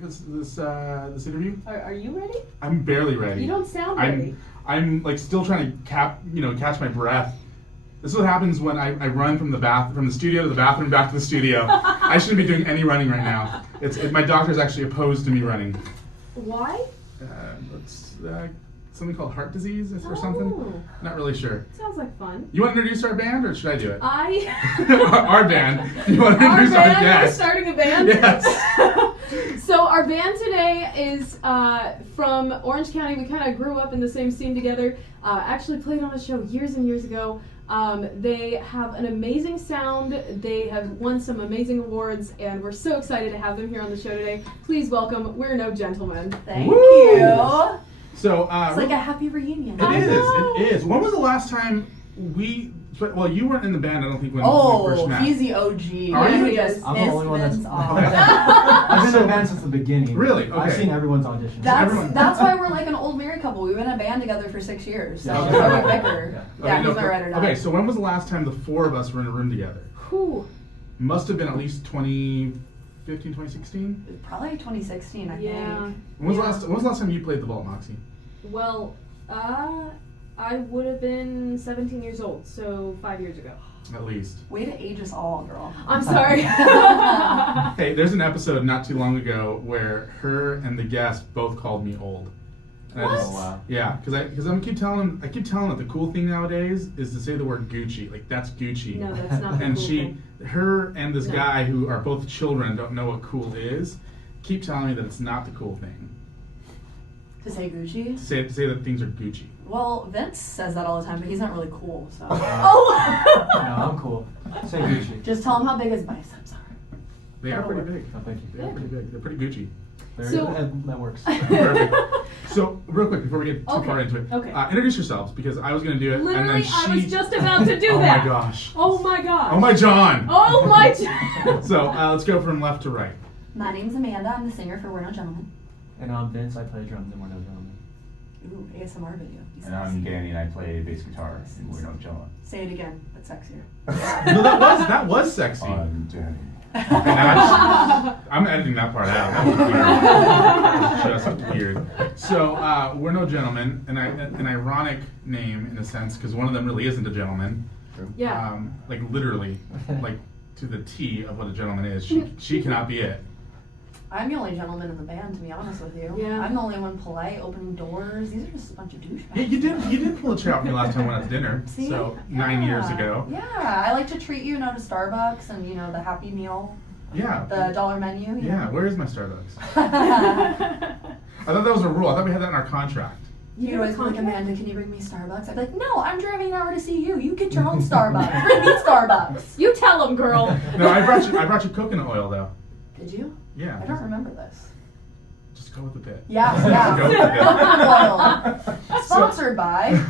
This interview? Are you ready? I'm barely ready. You don't sound ready. I'm like still trying to catch my breath. This is what happens when I run from the studio to the bathroom back to the studio. I shouldn't be doing any running right now. My doctor's actually opposed to me running. Why? It's something called heart disease or something. Not really sure. Sounds like fun. You want to introduce our band or should I do it? Our band. You want to introduce our guest? We're starting a band? Yes. So our band today is from Orange County. We kind of grew up in the same scene together. Actually played on a show years and years ago. They have an amazing sound. They have won some amazing awards, and we're so excited to have them here on the show today. Please welcome We're No Gentlemen. Thank you. So it's like a happy reunion. It is. When was the last time well, you weren't in the band, I don't think, when we first met. He's the OG. Are you? He just I'm the only one that's... Okay. I've been in a band since the beginning. Really? Okay. I've seen everyone's auditions. That's why we're like an old married couple. We've been in a band together for 6 years. So Yeah. it's probably bigger. Okay, He's my ride or die. Okay, so when was the last time the four of us were in a room together? Whew. Must have been at least 2015, 2016? Probably 2016, I think. When was the last time you played the vault, Moxie? Well, I would have been 17 years old, so 5 years ago. At least. Way to age us all, girl. I'm sorry. Hey, there's an episode not too long ago where her and the guest both called me old. And What? Oh, wow. Yeah, because I keep telling them that the cool thing nowadays is to say the word Gucci. Like, that's Gucci. No, that's not the And cool thing. her and this No. guy who are both children don't know what cool is. Keep telling me that it's not the cool thing. To say Gucci? To say that things are Gucci. Well, Vince says that all the time, but he's not really cool, so. No, I'm cool. Say Gucci. Just tell him how big his biceps are. They are pretty big. Oh, thank you. They are pretty big. They're pretty Gucci. That works. Perfect. So, real quick, before we get too far into it, introduce yourselves, because I was going to do it. Literally, and then I was just about to do oh that. Oh my gosh. Oh my gosh. Oh my John. Oh my John. So, let's go from left to right. My name's Amanda. I'm the singer for We're No Gentlemen. And I'm Vince. I play drums in We're No Gentlemen. Ooh, ASMR video. And I'm Danny, and I play bass guitar in We're No Gentlemen. Say it again, but sexier. No, that was sexy. I'm Danny. I'm editing that part out. That was weird. Just weird. So, We're No Gentlemen, an ironic name in a sense, because one of them really isn't a gentleman. Yeah. Like literally, like to the T of what a gentleman is. She cannot be it. I'm the only gentleman in the band, to be honest with you. Yeah. I'm the only one polite, opening doors. These are just a bunch of douchebags. Yeah, you did pull a chair off me last time we went out to dinner. See? So 9 years ago. Yeah, I like to treat you, to Starbucks and, the Happy Meal. Yeah. The dollar menu. Yeah, where is my Starbucks? I thought that was a rule. I thought we had that in our contract. You'd always be like, Amanda, can you bring me Starbucks? I'd be like, no, I'm driving an hour to see you. You get your own Starbucks. Bring me Starbucks. You tell him, girl. No, I brought you coconut oil though. Did you? Yeah. I don't remember this. Just go with the bit. Yeah. Go with the oil. Sponsored by.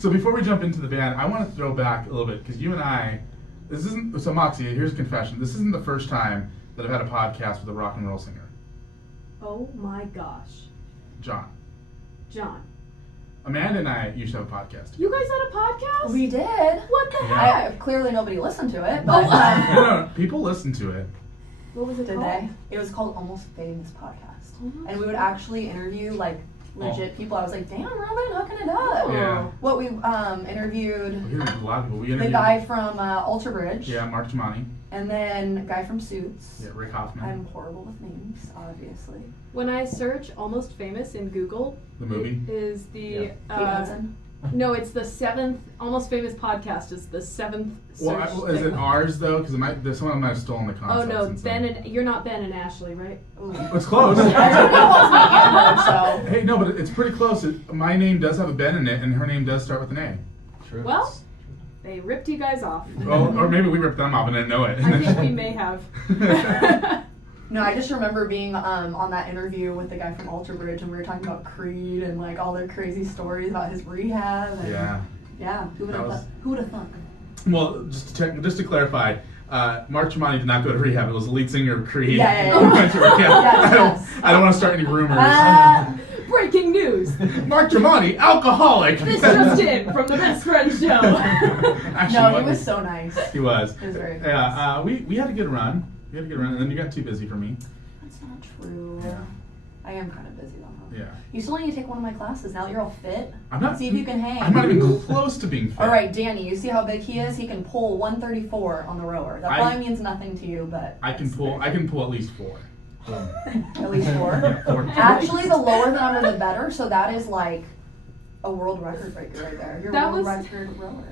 So before we jump into the band, I want to throw back a little bit because you and I, so Moxie, here's a confession. This isn't the first time that I've had a podcast with a rock and roll singer. Oh my gosh. John. Amanda and I used to have a podcast. You guys had a podcast? We did. What the heck? Yeah. Clearly nobody listened to it. But, No, people listened to it. What was it Did called? they? It was called Almost Famous Podcast. Oh my And we would actually interview legit people. I was like, damn, Robin, hooking it up. Yeah. What we interviewed Here's a lot of people. We the interviewed guy from Alter Bridge. Yeah, Mark Jamani. And then a guy from Suits. Yeah, Rick Hoffman. I'm horrible with names, obviously. When I search Almost Famous in Google, The movie? it is the Kate Hudson. no, it's the 7th Almost Famous podcast is the 7th search. Well, is it ours though? Because someone might have stolen the Oh concept. no, since Ben then. and you're not Ben and Ashley, right? Ooh. It's close. Everybody wants me Amber, so. Hey, no, but it's pretty close. My name does have a Ben in it, and her name does start with an A. True. Well, they ripped you guys off. Well, or maybe we ripped them off and didn't know it. I think we may have. No, I just remember being on that interview with the guy from Alter Bridge, and we were talking about Creed and all their crazy stories about his rehab. And Yeah. Who would That have was- Who would have thunk? Well, just to clarify, Mark Tremonti did not go to rehab. It was the lead singer of Creed. Yeah. who went to rehab. Yes. I don't want to start any rumors. Breaking news! Mark Tremonti, alcoholic. This just in from the Best Friends show. Actually, No, he was so nice. He was. He was very Yeah. We had a good run. And then you got too busy for me. That's That's not true. Yeah. I am kind of busy though. Huh? Yeah. You still need to take one of my classes now that you're all fit. I'm not. See if you can hang. I'm not even close to being fit. All right, Danny, you see how big he is? He can pull 134 on the rower. That probably means nothing to you, but I can pull at least 4. at least 4. Yeah, 4. Actually, the lower the number, the better. So that is like a world record breaker right there. You're That world was- record rower.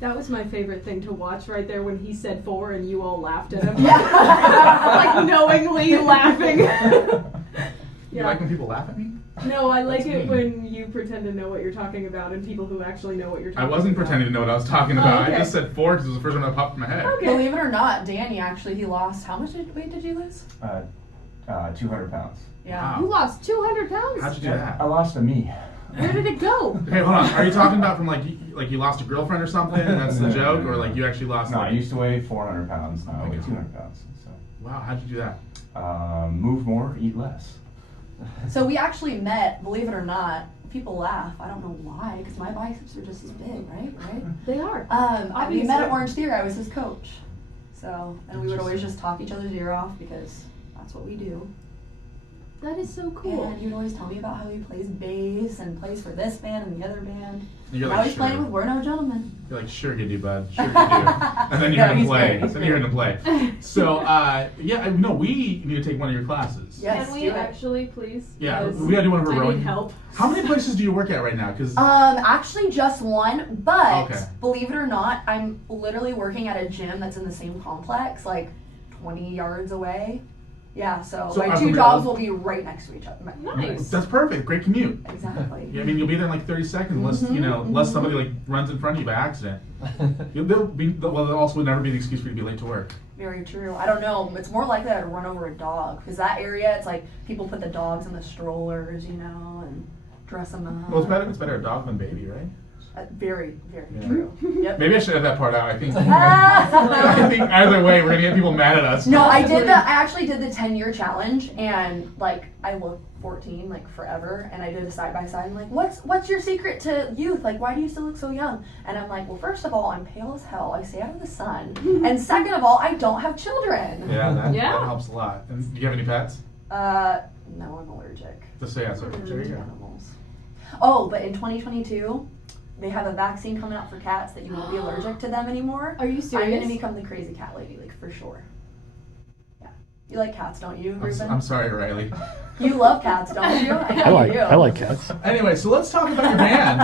That was my favorite thing to watch right there when he said 4 and you all laughed at him. Yeah. Like knowingly laughing. You like when people laugh at me? No, I like That's it mean. when you pretend to know what you're talking about and people who actually know what you're I talking about. wasn't pretending to know what I was talking Oh, about. okay. I just said 4 because it was the first one that popped in my head. Okay. Believe it or not, Danny actually he lost. How much weight did you lose? 200 pounds. Yeah. Wow. You lost 200 pounds? How'd you do that? I lost a me. Where did it go? Okay, hold on. Are you talking about from like you lost a girlfriend or something? And that's the No, joke, no, or no. like you actually lost? No, I like, used to weigh 400 pounds. Now I weigh Okay. 200 pounds. So, wow, how'd you do that? move more, eat less. So we actually met. Believe it or not, people laugh. I don't know why, because my biceps are just as big, right? They are. We Obviously. met at Orange Theater. I was his coach. So, and we would always just talk each other's ear off because that's what we do. That is so cool. And he would always tell me about how he plays bass and plays for this band and the other band. And you're Now like, he's playing sure. with We're No Gentlemen. You're like, sure, you do, bud. Sure, you do. And then you No, hear him he's play. great, he's Then you hear him play. So, no, we need to take one of your classes. Yes, Can we do it. actually, please? Yeah, Because we gotta do one of her I rowing. need help. How many places do you work at right now? Because Actually just one, but Okay. believe it or not, I'm literally working at a gym that's in the same complex, like 20 yards away. Yeah, so So my are two we jobs all- will be right next to each other. Nice. that's perfect. Great commute. Exactly. Yeah, I mean, you'll be there in like 30 seconds, unless unless somebody like runs in front of you by accident. There'll also would never be an excuse for you to be late to work. Very true. I don't know. It's more likely I'd run over a dog because that area, it's like people put the dogs in the strollers, and dress them up. Well, it's better a dog than baby, right? Very, very Yeah. true. Yep. Maybe I should have that part out. I think Ah! I think either way we're gonna get people mad at us. No, I actually did the 10-year challenge, and like I looked 14 like forever, and I did a side by side. I'm like, what's your secret to youth? Like, why do you still look so young? And I'm like, well, first of all, I'm pale as hell. I stay out of the sun, and second of all, I don't have children. Yeah, that Yeah. helps a lot. And do you have any pets? No, I'm allergic Just say yes. There you to go. animals. Oh, but in 2022. They have a vaccine coming out for cats that you won't be allergic to them anymore. Are you I'm serious? gonna become the crazy cat lady, like for sure. Yeah. You like cats, don't you, Ruben? I'm sorry, Riley. You love cats, don't you? know you do. I like cats. Anyway, so let's talk about your band.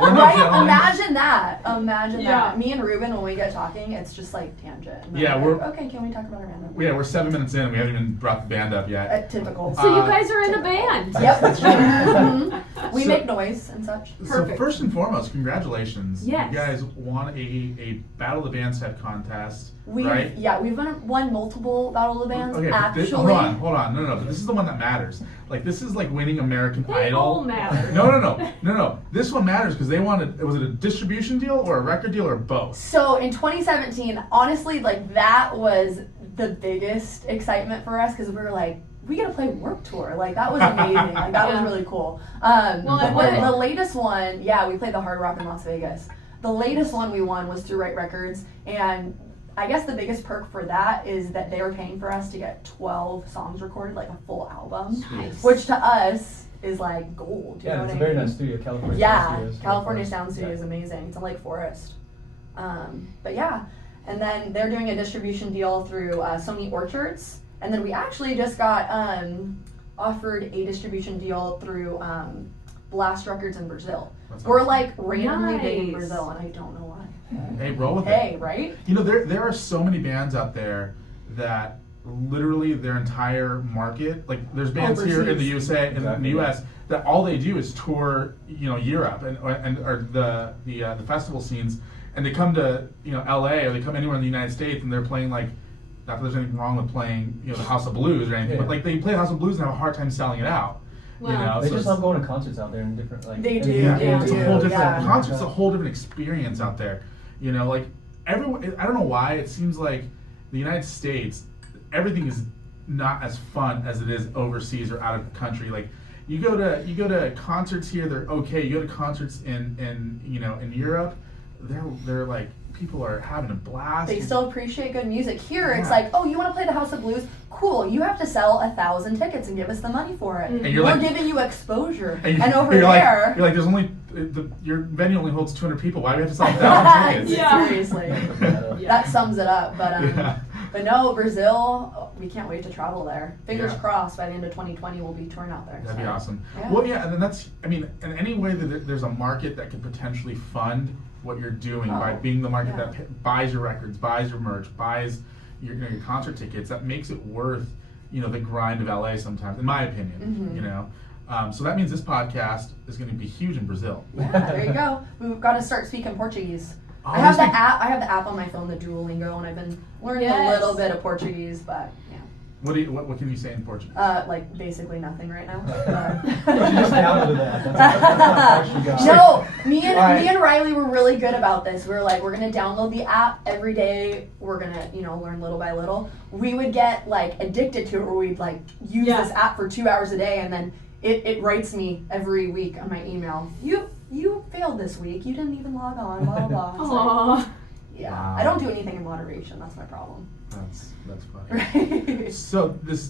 We're No Right? Gentlemen. Imagine that. Imagine Yeah. that. Me and Ruben, when we get talking, it's just like tangent. And then Yeah, we're we're- like, okay, can we talk about our band? Yeah, we're 7 minutes in. We haven't even brought the band up yet. Typical. So you guys are in a band. Yep. Mhm. We So- make noise and such. So Perfect. first and foremost, congratulations. Yes. You guys won a Battle of the Bands head contest, We've right? we've won multiple Battle of the Bands. Okay, but actually. hold on. No, but this is the one that matters. Like, this is like winning American They Idol. all matter. No. This one matters because they wanted, was it a distribution deal or a record deal or both? So in 2017, honestly, like that was the biggest excitement for us because we were like, we get to play Warped Tour. Like that was amazing. Like that Yeah. was really cool. Well, But and the latest one, we played the Hard Rock in Las Vegas. The latest one we won was through Right Records, and I guess the biggest perk for that is that they were paying for us to get 12 songs recorded, like a full album, Nice. which to us is like gold. You know it's what a I very mean? nice studio, California Sound Yeah, Studios. California Sound Studio is Yeah. amazing. It's in Lake Forest. But yeah, and then they're doing a distribution deal through Sony Orchards, and then we actually just got offered a distribution deal through Blast Records in Brazil. That's We're awesome. like randomly big in Nice. Brazil, and I don't know why. Hey, roll with Hey, it. right? You know, there are so many bands out there that literally their entire market, like there's bands here in the Overseas. USA, in the Exactly. US, that all they do is tour, Europe and or the festival scenes, and they come to LA or they come anywhere in the United States and they're playing like, not that there's anything wrong with playing the House of Blues or anything, Yeah. but like they play House of Blues and have a hard time selling it out. Wow. They so just it's- love going to concerts out there in different like. They in do, the Yeah, UK, they it's a do, whole different yeah. concert's a whole different experience out there. Like everyone, I don't know why it seems like the United States, everything is not as fun as it is overseas or out of the country. Like you go to concerts here, they're okay. You go to concerts in Europe, they're like, people are having a blast. They still appreciate good music. Here, it's Yeah. like, oh, you want to play the House of Blues? Cool. You have to sell 1,000 tickets and give us the money for it. And you're We're like- giving you exposure. And, And over you're there, like, you're like, there's only your venue only holds 200 people. Why do we have to sell 1,000 tickets? Yeah. seriously, Yeah. that sums it up. But Yeah. but no, Brazil, we can't wait to travel there. Fingers Yeah. crossed, by the end of 2020, we'll be touring out there. That'd be So, awesome. yeah. Well, yeah, and then that's, I mean, in any way that there's a market that could potentially fund what you're doing by Oh, being the market yeah. that buys your records, buys your merch, buys your, you know, your concert tickets, that makes it worth, you know, the grind of LA sometimes, in my opinion, Mhm. you know. So that means this podcast is going to be huge in Brazil. Yeah, there you go. We've got to start speaking Portuguese. Oh, I have you the speak- app. I have the app on my phone, the Duolingo, and I've been learning Yes. a little bit of Portuguese, but yeah, What can you say in Portuguese? like basically nothing right now. She just downloaded that. That's how far she got. No, me Alright. and Riley were really good about this. We were like, we're gonna download the app every day. We're gonna, learn little by little. We would get like addicted to it, where we'd like use Yeah. this app for 2 hours a day, and then it writes me every week on my email. You failed this week. You didn't even log on. Blah blah blah. It's like, Aww. yeah, Wow. I don't do anything in moderation. That's my problem. That's funny. Right. So this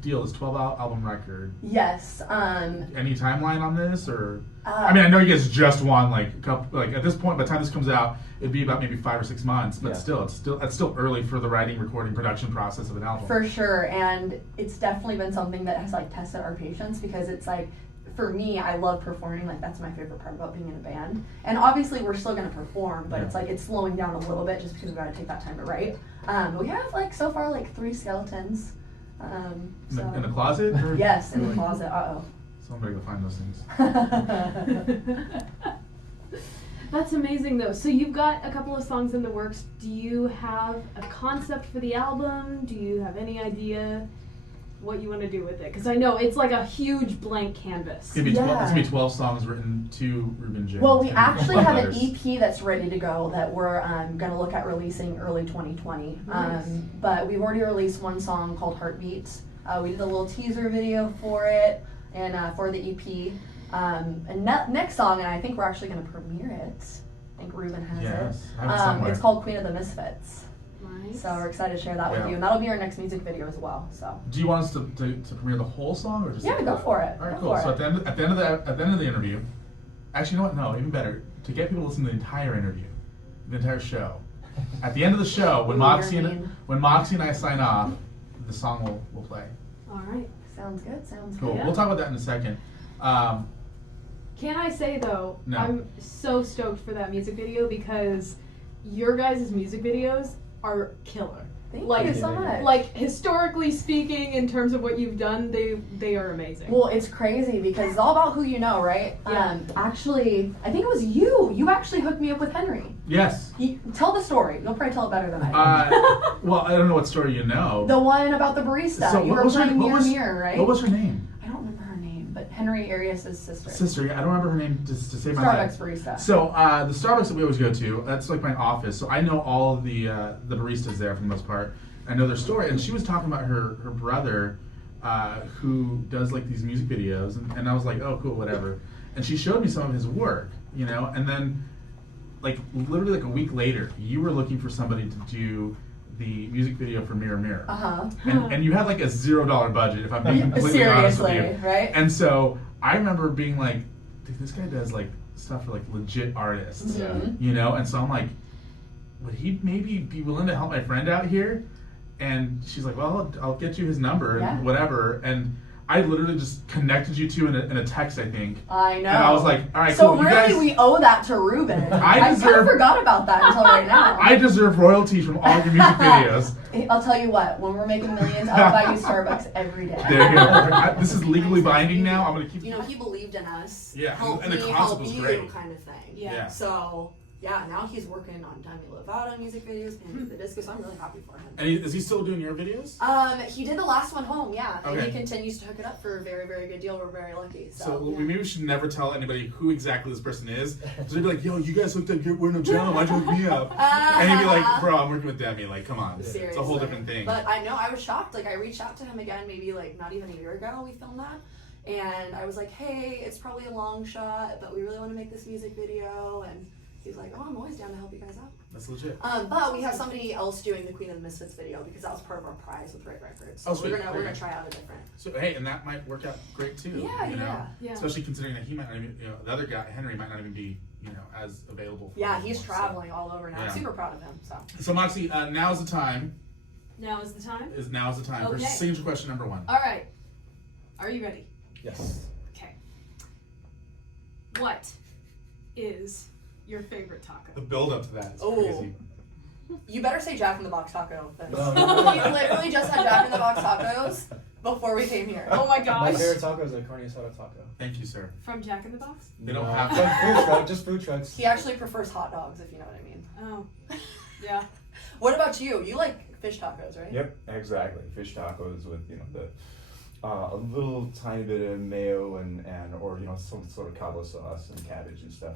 deal, this 12 album record, Yes. any timeline on this, or? Uh, I mean, I know you guys just won like a couple. Like at this point, by the time this comes out, it'd be about maybe 5 or 6 months. But Yeah. that's still early for the writing, recording, production process of an album. For sure, and it's definitely been something that has like tested our patience, because it's like, for me, I love performing. Like, that's my favorite part about being in a band. And obviously, we're still gonna perform, but Yeah. it's like it's slowing down a little bit just because we've got to take that time to write. We have like so far like 3 skeletons. In the closet? Or? Yes, in the Really? closet. Somebody go find those things. That's amazing though. So you've got a couple of songs in the works. Do you have a concept for the album? Do you have any idea what you want to do with it? Because I know it's like a huge blank canvas. It's gonna be 12, Yeah. it's gonna be 12 songs written to Ruben James. Well, we and actually love have letters. an EP that's ready to go that we're going to look at releasing early 2020. Nice. But we've already released one song called Heartbeat. We did a little teaser video for it and for the EP. And next song, and I think we're actually going to premiere it. I think Ruben has Yes, I have it it. somewhere. It's called Queen of the Misfits. Nice. So we're excited to share that with Yeah. you. And that'll be our next music video as well. So Do you want us to premiere the whole song, or just? yeah, go for it. All right, Go cool. for So it. at the end of the interview, actually, you know what? No, even better. To get people to listen to the entire interview, the entire show. At the end of the show, when Ooh, Moxie you're and mean. I sign off, the song will play. All right. Sounds good. Sounds Cool. good. Yeah. We'll talk about that in a second. Can I say though, No. I'm so stoked for that music video because your guys' music videos are killer. Thank Like- you so much. Like historically speaking, in terms of what you've done, they are amazing. Well, it's crazy because it's all about who you know, right? Yeah. Actually, I think it was you. You actually hooked me up with Henry. Yes. Tell the story. You'll probably tell it better than I do. Well, I don't know what story you know. The one about the barista. So You what were was her- playing what Mirror was- Mirror, right? What was her name? I don't remember her name, but Henry Arias' sister. Sister. Yeah, I don't remember her name to save my life. Starbucks barista. So the Starbucks that we always go to, that's like my office. So I know all of the baristas there for the most part. I know their story, and she was talking about her brother, who does like these music videos, and I was like, oh, cool, whatever. And she showed me some of his work, you know, and then like literally like a week later, you were looking for somebody to do the music video for Mirror Mirror. Uh-huh. And you had like a $0 budget, if I'm being completely honest with Seriously, you. right? And so I remember being like, dude, this guy does like stuff for like legit artists, Mhm. you know? And so I'm like, would he maybe be willing to help my friend out here? And she's like, well, I'll get you his number and Yeah. whatever. And I literally just connected you two in a text, I think. I know. And I was like, all right, so cool. You really, guys, we owe that to Ruben. I kind of deserve- forgot about that until right now. I deserve royalties from all your music videos. I'll tell you what. When we're making millions, I'll buy you Starbucks every day. There you go. This is legally binding now. I'm going to keep He believed in us. Yeah, Help and the me, concept help was you great. kind of thing. Yeah. So, yeah, now he's working on Demi Lovato music videos, Panic at the Disco, so I'm really happy for him. And is he still doing your videos? He did the last one home, yeah. And Okay. he continues to hook it up for a very, very good deal. We're very lucky. So, So yeah. maybe we should never tell anybody who exactly this person is. So they'd be like, yo, you guys hooked up, we're in a channel, why'd you hook me up? And he'd be like, bro, I'm working with Demi, like, come on. Seriously. It's a whole different thing. But I know I was shocked. Like, I reached out to him again, maybe like not even a year ago. We filmed that, and I was like, "Hey, it's probably a long shot, but we really want to make this music video." And He's like, oh, I'm always down to help you guys out. That's legit. But we have somebody else doing the Queen of the Misfits video because that was part of our prize with Right Records. So Oh, sweet. we're gonna try out a different. So hey, and that might work out great too. Yeah, you know? yeah. Yeah. Especially considering that he might not even, the other guy, Henry, might not even be, as available. For Yeah, it he's anymore, traveling all over now. Yeah. I'm super proud of him. So. So Moxie, now's the time. Now is the time. Now's the time for Okay. signature question number 1. All right. Are you ready? Yes. Okay. What is your favorite taco? The build up to that is Oh. crazy. You better say Jack in the Box taco. No. We literally just had Jack in the Box tacos before we came here. Oh my My gosh. favorite taco is a carne asada taco. Thank you, sir. From Jack in the Box? They don't No, have like food truck, just food trucks. He actually prefers hot dogs, if you know what I mean. Oh. Yeah. What about you? You like fish tacos, right? Yep, exactly. Fish tacos with a little tiny bit of mayo and or some sort of cabo sauce and cabbage and stuff.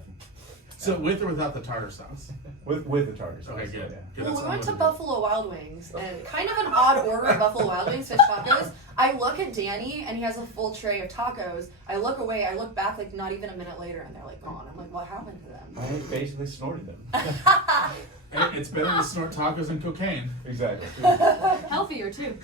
So with or without the tartar sauce? With the tartar sauce. Okay, good. Yeah. Good, Well, that's we went to unlimited. Buffalo Wild Wings, and kind of an odd order of Buffalo Wild Wings fish tacos. I look at Danny, and he has a full tray of tacos. I look away, I look back like not even a minute later, and they're like gone. I'm like, what happened to them? I basically snorted them. Hey, it's better to snort tacos than cocaine. Exactly. Healthier too.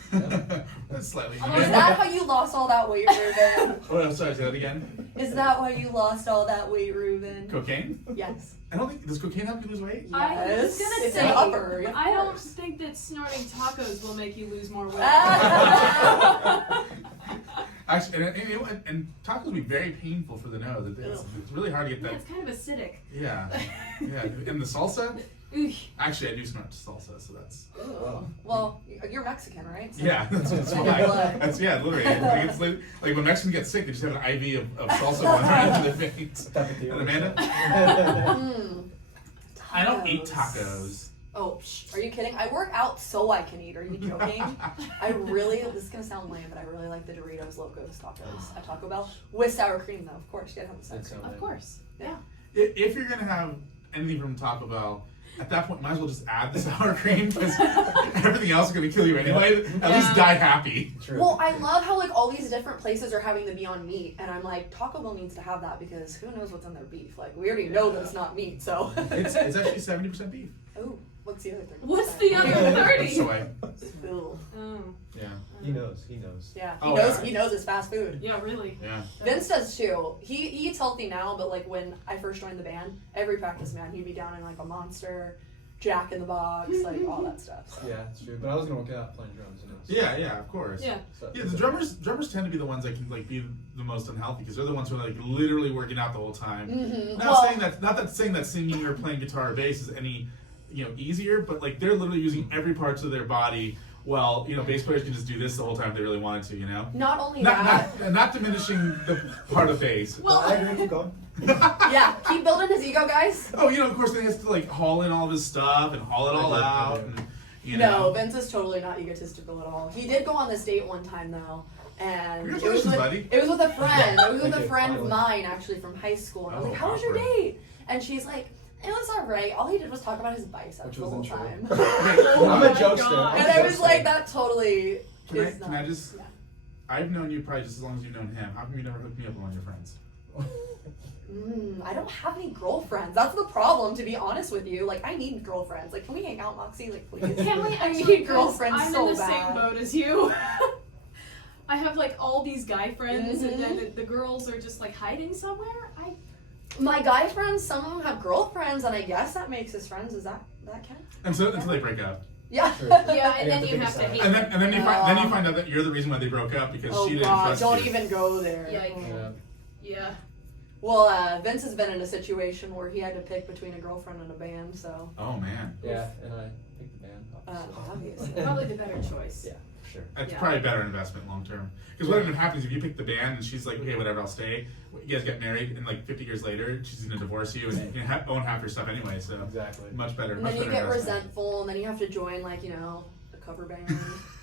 That's slightly. Oh, is that how you lost all that weight, Ruben? Oh, I'm sorry, say that again. Is that why you lost all that weight, Ruben? Cocaine? Yes. I don't think, does cocaine help you lose weight? I was Yes. gonna It's say, an upper. of I don't course. think that snorting tacos will make you lose more weight. Actually, and tacos would be very painful for the nose. It's really hard to get Yeah, that. it's kind of acidic. Yeah. And the salsa? Ooh. Actually, I do snort salsa, so that's. Ooh. Well, you're Mexican, right? So- Yeah, that's why. That's, yeah, literally. It's like when Mexicans get sick, they just have an IV of salsa going right into their veins. And Amanda? Mm. I don't eat tacos. Oh, are you kidding? I work out so I can eat. Are you joking? This is gonna sound lame, but I really like the Doritos Locos tacos at Taco Bell. With sour cream, though, of course. You gotta have the sour That's cream. so Of course. Yeah. If you're gonna have anything from Taco Bell, at that point, might as well just add the sour cream because everything else is gonna kill you anyway. At least die happy. True. Well, I love how all these different places are having the Beyond Meat, and I'm like, Taco Bell needs to have that because who knows what's in their beef? Like, we already know that it's not meat, so. It's actually 70% beef. Oh, what's the other thing? What's the other 30? Soy. Ew. Oh. Yeah. He knows. He knows. Yeah, Oh, knows. yeah. He knows it's fast food. Yeah, really. Yeah. Vince does too. He eats healthy now, but like when I first joined the band, every practice, man, he'd be down in like a Monster, Jack in the Box, like all that stuff. So. Yeah, it's true. But I was gonna work out playing drums, and it was. Yeah, of course. Yeah. So, Yeah, the drummers tend to be the ones that can like be the most unhealthy because they're the ones who are like literally working out the whole time. Mm-hmm. Not saying that singing or playing guitar or bass is any easier, but like they're literally using every part of their body. Well, bass players can just do this the whole time if they really wanted to. Not only that, Not diminishing the part of bass. Well, I agree. Keep going. yeah, keep building his ego, guys. Oh, of course, then he has to like haul in all of his stuff and haul it all out. And, No, Vince is totally not egotistical at all. He did go on this date one time though, and it was Congratulations, buddy. with a friend. It was with Thank a you. friend of Finally. mine actually from high school. And I was Oh, like, "How was your awkward. date?" And she's like, "It was alright. All he did was talk about his biceps Which the whole wasn't true. time." Oh I'm my a jokester. God. And I was like, "That totally is Can not." I just? Yeah. I've known you probably just as long as you've known him. How come you never hooked me up with one of your friends? I don't have any girlfriends. That's the problem, to be honest with you. Like, I need girlfriends. Like, can we hang out, Moxie? Like, please. Can we I actually? need girlfriends I'm so in the bad. same boat as you. I have like all these guy friends, Mhm. and then the girls are just like hiding somewhere. My guy friends, some of them have girlfriends, and I guess that makes us friends. Is that count? Until they break up, Yeah. True. Yeah, and You then have to you pick have a to side. hate. and then you find out that you're the reason why they broke up because Oh she didn't God! trust Don't you. even go there. Yikes. Yeah. Yeah. Well, Vince has been in a situation where he had to pick between a girlfriend and a band, so Oh man, Yeah, and I picked the band. obviously. Probably the better choice. Yeah, for sure. that's Yeah. probably a better investment long term. Because what even happens if you pick the band and she's like, okay, whatever, I'll stay. You guys get married, and like 50 years later, she's gonna divorce you, and you own half your stuff anyway. So Exactly. much better. And Much then you better get investment. resentful, and then you have to join like a cover band.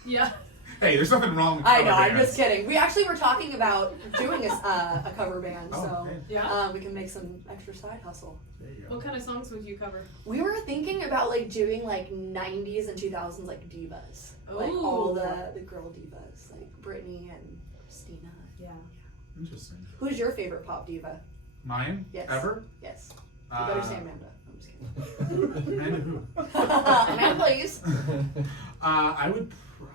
Yeah. Hey, there's nothing wrong with I cover know. I'm bands. just kidding. We actually were talking about doing a cover band, Oh, so okay. Yeah. we can make some extra side hustle. There you go. What kind of songs would you cover? We were thinking about like doing like 90s and 2000s like divas, like all Ooh. the girl divas, like Britney and Christina. Yeah. Interesting. Who's your favorite pop diva? Mine? Yes. Ever? Yes. You better say Amanda. just kidding. Amanda who? Amanda, please. I would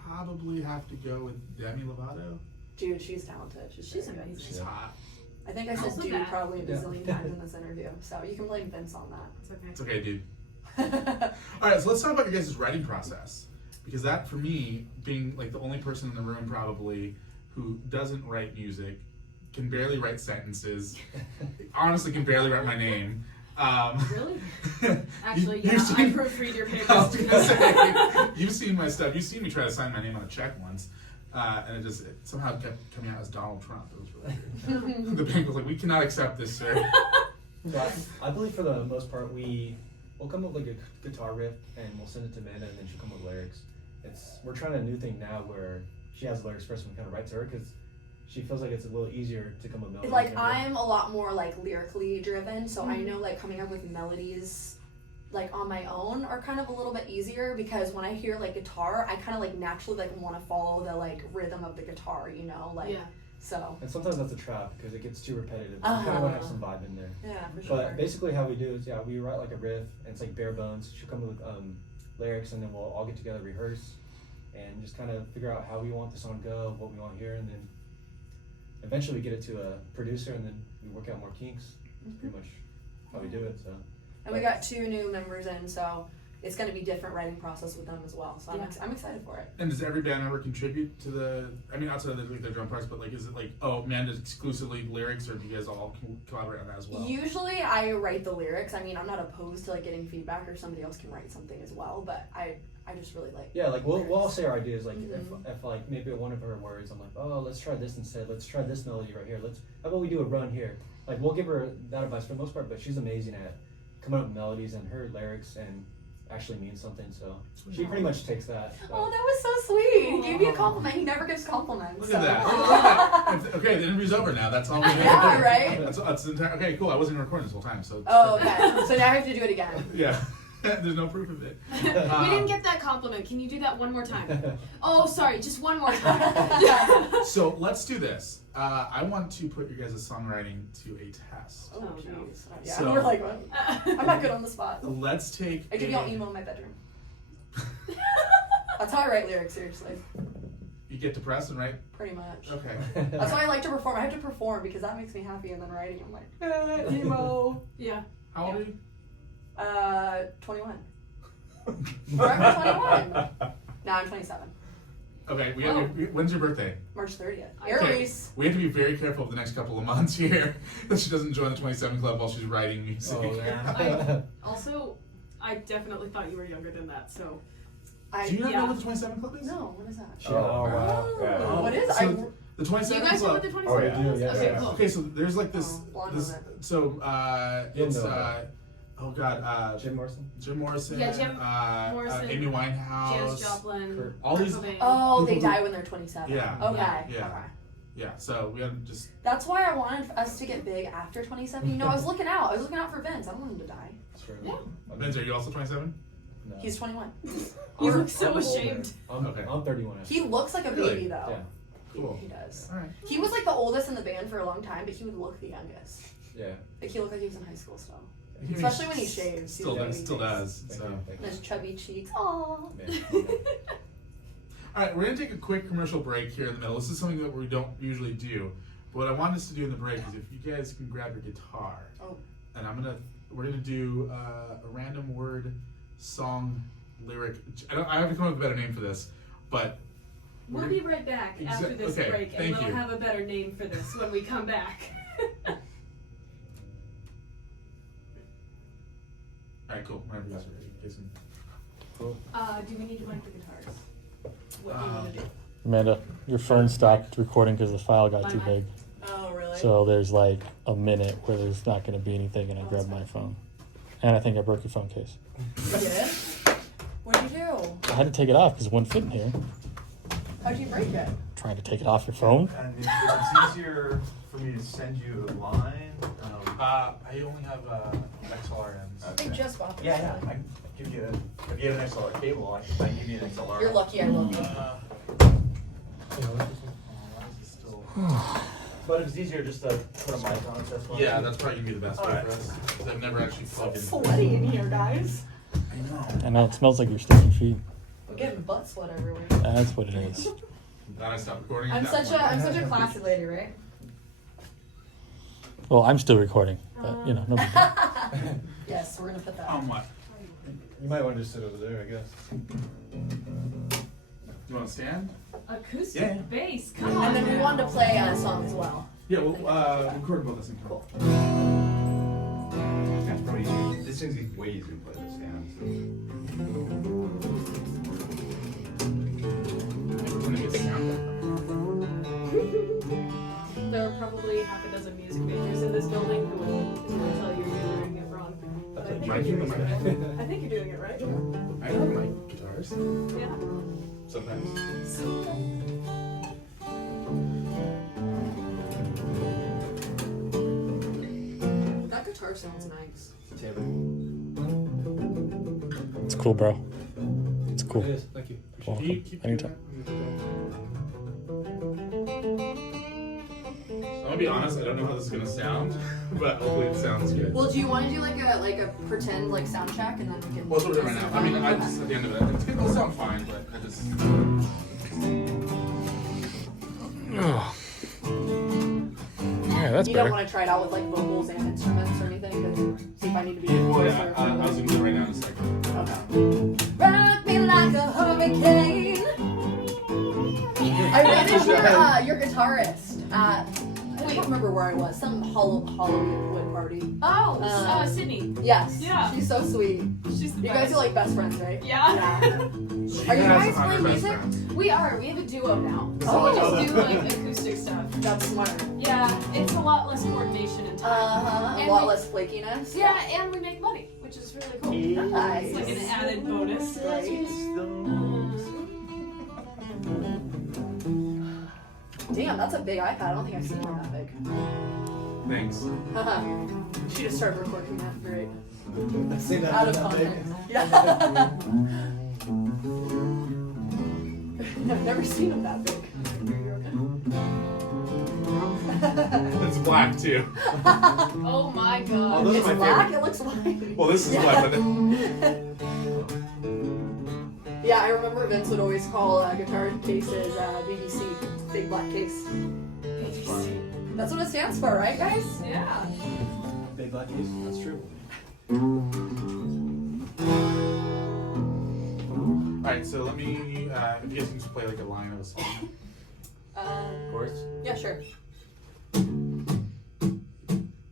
probably have to go with Demi Lovato. Dude, she's talented. She's She's very good. amazing. She's hot. I think I said Also dude that. probably a Yeah. bazillion times in this interview, so you can blame Vince on It's okay. It's okay, dude. that. All right, so let's talk about your guys' writing process, because that, for me, being like the only person in the room probably who doesn't write music, can barely write sentences, honestly can barely write my name. Really? Actually, you've yeah, I seen- proofread your I was papers too. gonna say, you've seen my stuff. You've seen me try to sign my name on a check once, and it somehow kept coming out as Donald Trump. It was really weird. The bank was like, "We cannot accept this, sir." But I believe for the most part we'll come up with like a guitar riff and we'll send it to Amanda and then she'll come with lyrics. We're trying a new thing now where she has lyrics first and we kind of write to her because she feels like it's a little easier to come with melodies. Like than I'm a lot more like lyrically driven, so I know like coming up with melodies like on my own are kind of a little bit easier because when I hear like guitar, I kind of like naturally like want to follow the like rhythm of the guitar, you know, like Yeah. so. And sometimes that's a trap because it gets too repetitive. You kind of want to have some vibe in there. Yeah, for sure. But basically how we do is, we write like a riff and it's like bare bones. She'll come with lyrics and then we'll all get together, rehearse, and just kind of figure out how we want the song to go, what we want to hear, and then eventually we get it to a producer and then we work out more kinks. That's pretty much how we do it, so. And we got 2 new members in, so it's going to be different writing process with them as well. So I'm excited for it. And does every band member contribute to the? I mean, outside of like their drum parts, but like, is it like, oh, Amanda's exclusively lyrics, or do you guys all collaborate on that as well? Usually I write the lyrics. I mean, I'm not opposed to like getting feedback or somebody else can write something as well, but I just really like. Yeah, like we'll all say our ideas. Like Mhm. if like maybe one of her words, I'm like, oh, let's try this instead. Let's try this melody right here. How about we do a run here? Like we'll give her that advice for the most part, but she's amazing at coming up with melodies and her lyrics and actually means something. So she pretty much takes that. Oh, that was so sweet. He gave me a compliment. He never gives compliments. Look so. at that! Look at that! Okay, the interview's over now. That's all we have Yeah, to do. right? That's the entire. Okay, cool. I wasn't even recording this whole time, so. it's Oh, perfect. okay. So now I have to do it again. Yeah. There's no proof of it. We didn't get that compliment. Can you do that one more time? Oh, sorry, just one more time. So let's do this. I want to put your guys' songwriting to a test. Oh, no. jeez. Yeah, So- we're like, what? I'm not good on the spot. Let's take. I give y'all emo in my bedroom. That's how I write lyrics, seriously. You get depressed and write. Pretty much. Okay. That's why I like to perform. I have to perform because that makes me happy, and then writing, I'm like, emo. Yeah. How old are you? 21. Forever 21. No, I'm 27. Okay. When's your birthday? March 30th. Okay. Aries. We have to be very careful the next couple of months here that she doesn't join the 27 Club while she's writing music. Oh, yeah. Also, I definitely thought you were younger than that, so. Do you not know Yeah. what the 27 Club is? No, what is that? Oh, wow. Yeah. What is it? So the Do 27 you guys know Club. what the 27 Oh, yeah. Club is? Yeah, Okay, yeah. cool. Okay, so there's like this. Oh, blonde this woman. so You'll it's know oh god, Jim Morrison? Jim Morrison. Yeah, Jim Morrison, Amy Winehouse. Janis Joplin, Kurt. All Kurt these- Cobain. Oh, they People who- die when they're 27. Yeah. Okay. Yeah. Okay. Yeah, so we had to just. That's why I wanted us to get big after 27. You know, I was looking out. I was looking out for Vince. I don't want him to die. Sure. Yeah. Vince, are you also 27? No. He's 21. You I'm- look so I'm older. ashamed. I'm Okay. 31. He looks like a Really? baby though. Yeah. Cool. He does. All right. He was like the oldest in the band for a long time, but he would look the youngest. Yeah. Like he looked like he was in high school still. I mean, Especially when he shaves. Still he does. Still does. Thank So. you. And his chubby cheeks. Aww. Yeah. All right, we're gonna take a quick commercial break here in the middle. This is something that we don't usually do, but what I want us to do in the break is if you guys can grab your guitar, Oh. and we're gonna do a random word, song, lyric. I haven't come up with a better name for this, but We'll be right back after this okay, break, and thank we'll you. have a better name for this when we come back. All right, cool. Whenever you guys are ready, Jason. Cool. Do we need to mic the guitars? What do you want to do? Amanda, your phone stopped recording because the file got too big. Oh, really? So there's like a minute where there's not going to be anything, and I grabbed my phone. And I think I broke your phone case. You did? What'd you do? I had to take it off because it wouldn't fit in here. How'd you break it? Trying to take it off your phone. And if it's easier for me to send you a line, I only have XLRNs. They just bought this. yeah, I can give you. If you have an XLR cable, I can give you an XLR. You're lucky I love you. But it's easier just to put a mic on it. That's fine. Yeah, that's probably gonna be the best way Alright. for us. Because I've never actually plugged in. Sweaty in here, guys. I know. I know, it smells like your sticky feet. We're getting butt sweat everywhere. That's what it is. Glad I stopped recording. at I'm that such point. a classy lady, right? Well, I'm still recording, but you know, no big deal. Yes, we're gonna put that. What? You might want to just sit over there, I guess. You want to stand? Acoustic Yeah. bass, come And on. then we wanted to play a song as well. Yeah, we'll record both at the same time. Cool. That's probably easier. This thing's way easier to play this down. We're gonna get sound. There are probably half a dozen music majors in this building who will tell you you're doing it wrong. But I think Mike, you're you doing it know right. I think you're doing it right. I know my guitars. Yeah. Sometimes. That guitar sounds nice. It's cool, bro. It's cool. It is. Thank you. Can you Welcome. keep Anytime. I'm gonna be honest, I don't know how this is gonna sound, but hopefully it sounds good. Well, do you want to do like a pretend like sound check and then we can? Well, that's what we're doing right now. I mean, I just, at the end of it, it'll sound fine, but I just. Yeah, that's You don't better. want to try it out with like vocals and instruments or anything? 'Cause see if I need to be. Well, yeah, closer I was gonna do it right now in a second. Okay. Rock me like a hurricane. I ran into your guitarist at, I don't remember where I was, some Hollywood party. Oh, Sydney. Sydney. Yes. Yeah. She's so sweet. She's the You best. guys are like best friends, right? Yeah. Are you guys Our playing best music? friends. We are. We have a duo now. So Oh. we just do like acoustic stuff. That's smart. Yeah, it's a lot less coordination and time. A And lot we- less flakiness. Yeah, and we make money, which is really cool. Nice. It's like an added bonus. Right. Damn, that's a big iPad. I don't think I've seen one that big. Thanks. She just started recording that. Great. I've seen that. Out of that big. context. Yeah. I've never seen them that big. It's black too. Oh my Oh, god. those It's are my black. favorite. It looks white. Well, this is black, but Yeah, I remember Vince would always call guitar cases BBC, big black case. That's what it stands for, right, guys? Yeah. Big black case. That's true. Alright, so let me, if you guys can just play like a line of a song. Of course. Yeah, sure.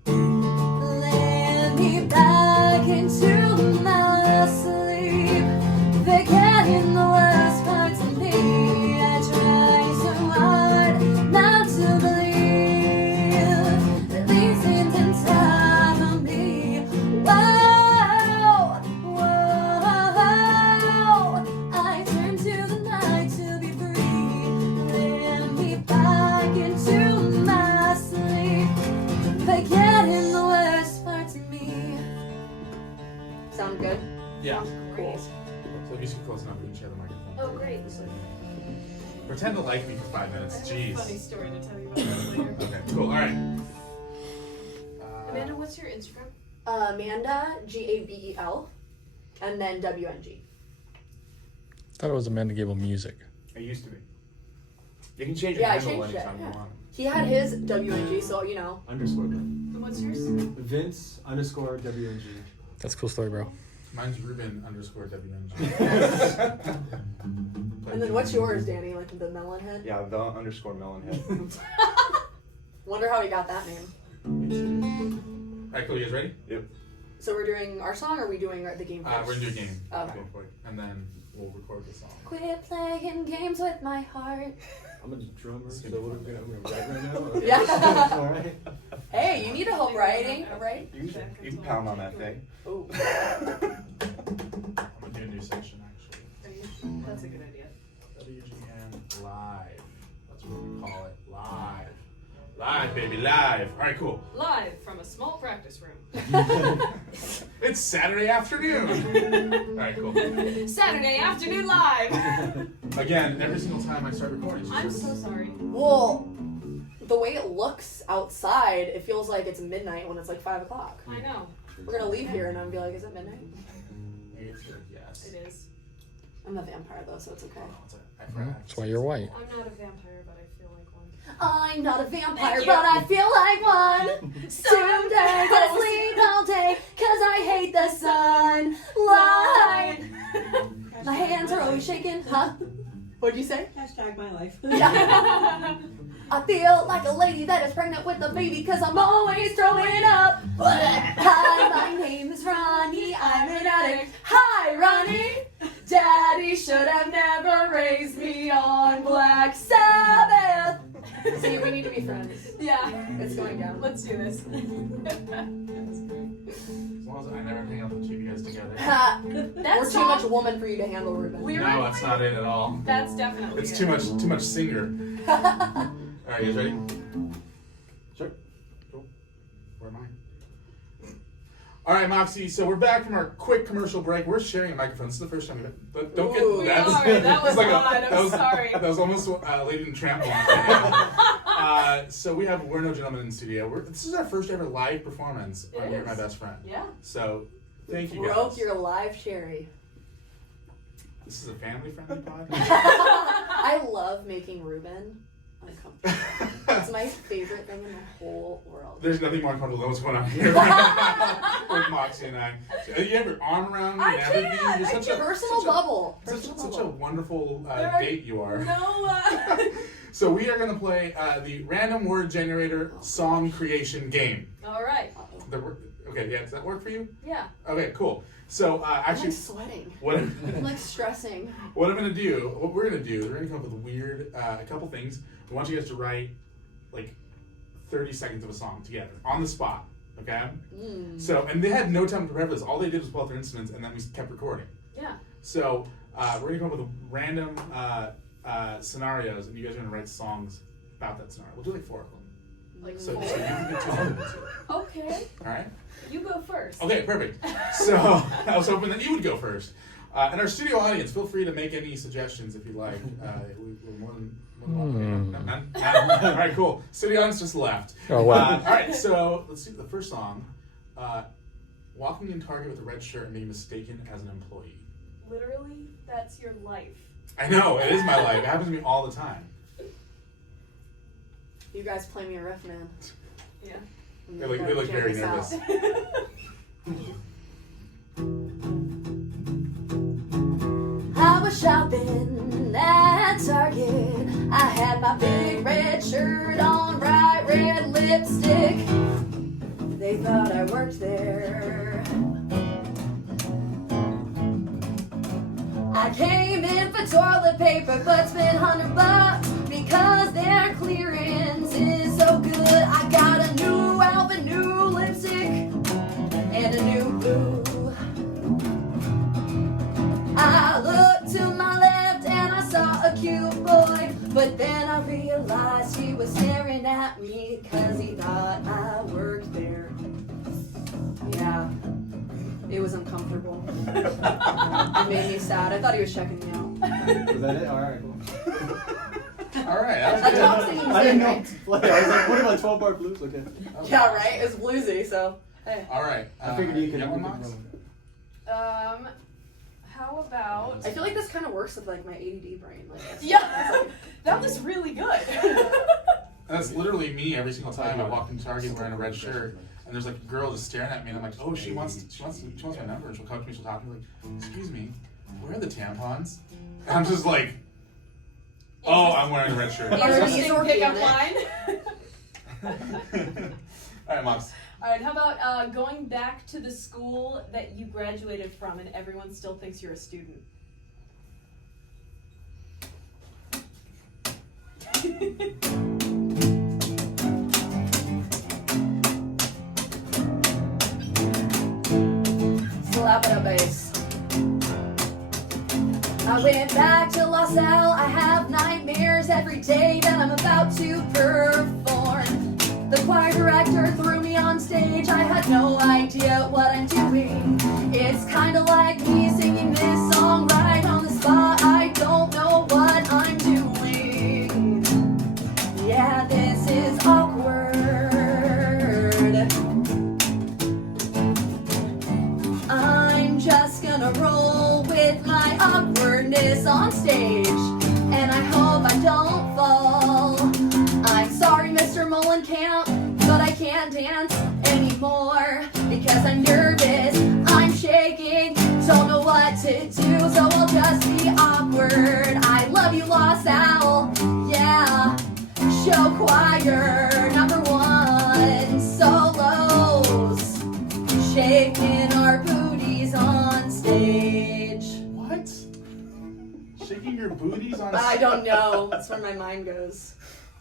Lay me back into my sleep, forgetting the worst parts of me. I try so hard not to believe that these things inside of me. Whoa, whoa, I turn to the night to be free. Lay me back into my sleep, forgetting the worst parts of me. Sound good? Yeah. Cool. So if you sit close enough, we can share the microphone. Oh, great. Just like, pretend to like me for 5 minutes. I have a Jeez. funny story to tell you about that later. Okay, cool. Alright. Amanda, what's your Instagram? Amanda, Gabel, and then WNG. Thought it was Amanda Gabel music. It used to be. You can change your Yeah, I handle changed it, anytime yeah. you want. He had his WNG, so you know. Underscore though. And what's yours? Vince_WNG. That's a cool story, bro. Mine's Ruben_WNG. And then what's yours, Danny? Like the melon head? Yeah, the_melonhead. Wonder how he got that name. Alright, cool. You guys ready? Yep. So we're doing our song, or are we doing the game first? We're gonna do a game. Okay. Real quick, and then we'll record the song. Quit playing games with my heart. I'm a drummer, so what I'm gonna write right now? Okay. Yeah. Alright. Hey, you need help writing, right? You can pound on that thing. Ooh. I'm gonna do a new section actually. That's a good idea. WGN Live. That's what we call it. Live. Live, baby, live. Alright, cool. Live from a small practice room. It's Saturday afternoon. Alright, cool. Saturday afternoon live. Again, every single time I start recording, it's I'm just- so sorry. Well, the way it looks outside, it feels like it's midnight when it's like 5 o'clock. I know. We're gonna leave here and I'm gonna be like, is it midnight? It's good, yes. It is. I'm a vampire though, so it's okay. That's why you're white. I'm not a vampire, but I feel like one. I'm not a vampire, Thank but you. I feel like one. Some days I sleep all day, cause I hate the sunlight. My hands are always shaking, huh? What'd you say? Hashtag my life. Yeah. I feel like a lady that is pregnant with a baby, cause I'm always throwing up. Hi, my name is Ronnie, I'm an addict. Hi, Ronnie. Daddy should have never raised me on Black Sabbath. See, we need to be friends. Yeah. It's going down. Let's do this. As long as I never hang out with you guys together. We're too much woman for you to handle, Ruben. We No, that's not it at all. That's definitely It's it. too much singer. All right, you guys ready? Sure. Cool. Where am I? All right, Moxie. So we're back from our quick commercial break. We're sharing a microphone. This is the first time we've. But don't Ooh, get that's, sorry, that that's was like odd. that I'm was, sorry. That was almost Lady and the Tramp one. So we have We're No Gentlemen in the studio. This is our first ever live performance It on You're is. My Best Friend. Yeah. So thank you Broke guys. your live cherry. This is a family-friendly pod. I love making Ruben uncomfortable. It's my favorite thing in the whole world. There's nothing more uncomfortable than what's going on here with Moxie and I. So, you have your arm around me I and everything. can't. You're such a Personal bubble. Such a wonderful There are date you are. No. So we are going to play the random word generator song creation game. All right. Okay, yeah, does that work for you? Yeah. Okay, cool. So I'm actually, like sweating. what I'm like stressing. what we're gonna do, we're gonna come up with a couple things. We want you guys to write like 30 seconds of a song together on the spot. Okay. So, and they had no time to prepare for this. All they did was pull out their instruments, and then we kept recording. Yeah. So we're gonna come up with random scenarios, and you guys are gonna write songs about that scenario. We'll do like 4 of them. Like So four? you can get 2 of them. Okay. All right. You go first. Okay, perfect. So I was hoping that you would go first. And our studio audience, feel free to make any suggestions if you like. We're more than welcome. All right, cool. Studio audience just left. Oh, wow. All right, so let's do the first song. Walking in Target with a red shirt and being mistaken as an employee. Literally, that's your life. I know, it is my life. It happens to me all the time. You guys play me a riff, man. Yeah. They look very nervous. I was shopping at Target. I had my big red shirt on, bright red lipstick. They thought I worked there. I came in for toilet paper, but spent $100 because their clearance is so good. I got a new outfit, new lipstick, and a new blue. I looked to my left and I saw a cute boy, but then I realized he was staring at me because he thought I worked there. Yeah, it was uncomfortable. It made me sad. I thought he was checking me out. Was that it? Alright, cool. All right, I that's talked good. singing I didn't know right? what to play. I was like, what about 12 bar blues? Okay. Yeah, right? It's bluesy, so hey. All right. I figured you could got have one, one. Mox? How about? I feel like this kind of works with like my ADD brain. Like, Yeah. That was really good. That's literally me every single time I walk into Target wearing a red shirt, and there's like a girl just staring at me, and I'm like, oh, she wants my number, and she'll come up to me, she'll talk to me like, excuse me, where are the tampons? And I'm just like, oh, I'm wearing a red shirt. Interesting. Interesting pickup organic. line. All right, Mox. All right. How about going back to the school that you graduated from, and everyone still thinks you're a student? Slap it up, bass. I went back to LaSalle. I have nightmares every day that I'm about to perform. The choir director threw me on stage. I had no idea what I'm doing. It's kind of like me singing this song right on the spot. I don't know what I'm doing. Yeah, this is on stage, and I hope I don't fall. I'm sorry, Mr. Mullenkamp, but I can't dance anymore because I'm nervous, I'm shaking, don't know what to do, so I'll just be awkward. I love you, Los Al, yeah. Show choir number 1, solos, shaking our booties on stage. What? Shaking your booties on I don't know. That's where my mind goes.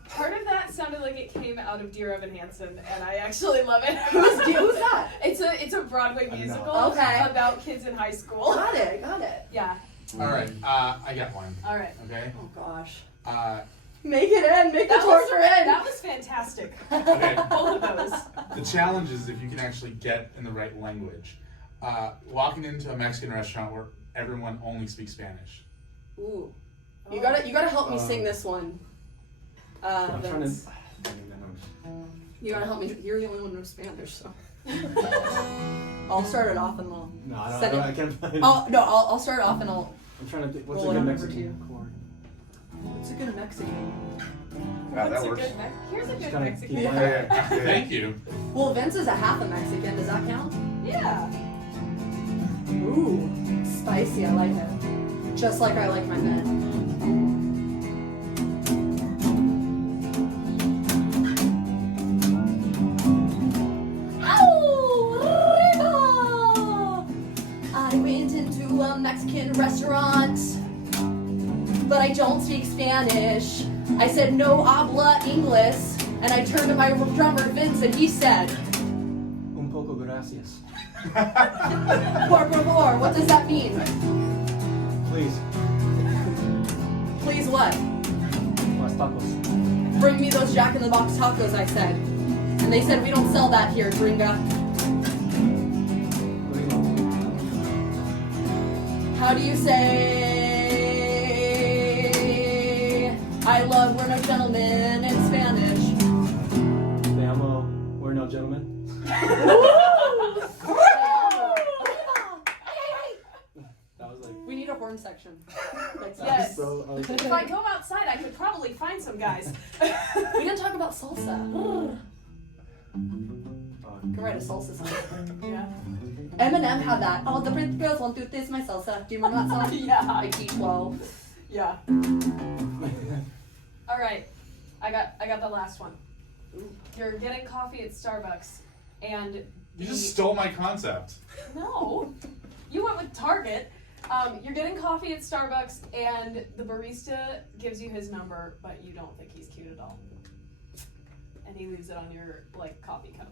Part of that sounded like it came out of Dear Evan Hansen, and I actually love it. Who's that? It's a Broadway musical Okay. about kids in high school. Got it. Yeah. All right, I got one. All right. Okay. Oh gosh. Make it in. Make the torture in. That was fantastic. Okay. Both of those. The challenge is if you can actually get in the right language. Walking into a Mexican restaurant where everyone only speaks Spanish. Ooh. You gotta help me sing this one. I'm trying to. Vince. You gotta help me. You're the only one who knows Spanish, so. I'll start it off and I'll. No, I send don't. it. I can't find. I'll start it off and I'll. I'm trying to think. What's roll a it good over to you. Mexican chord? What's a good Mexican? Yeah, What's that a works. good Here's a good kinda Mexican. keep Yeah. Thank you. Well, Vince is a half a Mexican. Does that count? Yeah. Ooh, spicy. I like it. Just like I like my men. I went into a Mexican restaurant, but I don't speak Spanish. I said no habla English, and I turned to my drummer Vince, and he said, Un poco gracias. por favor, what does that mean? Please. Please what? Más tacos. Bring me those Jack in the Box tacos, I said. And they said, we don't sell that here, gringa. How do you say, I love we're no gentlemen in Spanish? Te amo. We're no gentlemen. That was like. We need a horn section. Like that. Yes. So, I was like, If I go outside, I could probably find some guys. We didn't talk about salsa. Can write a salsa song. Yeah. Eminem had that. All the pretty girls want to taste my salsa. Do you remember that song? Yeah. Like T12. Yeah. All right. I got the last one. You're getting coffee at Starbucks, and You just stole my concept. no, you went with Target. You're getting coffee at Starbucks, and the barista gives you his number, but you don't think he's cute at all, and he leaves it on your coffee cup.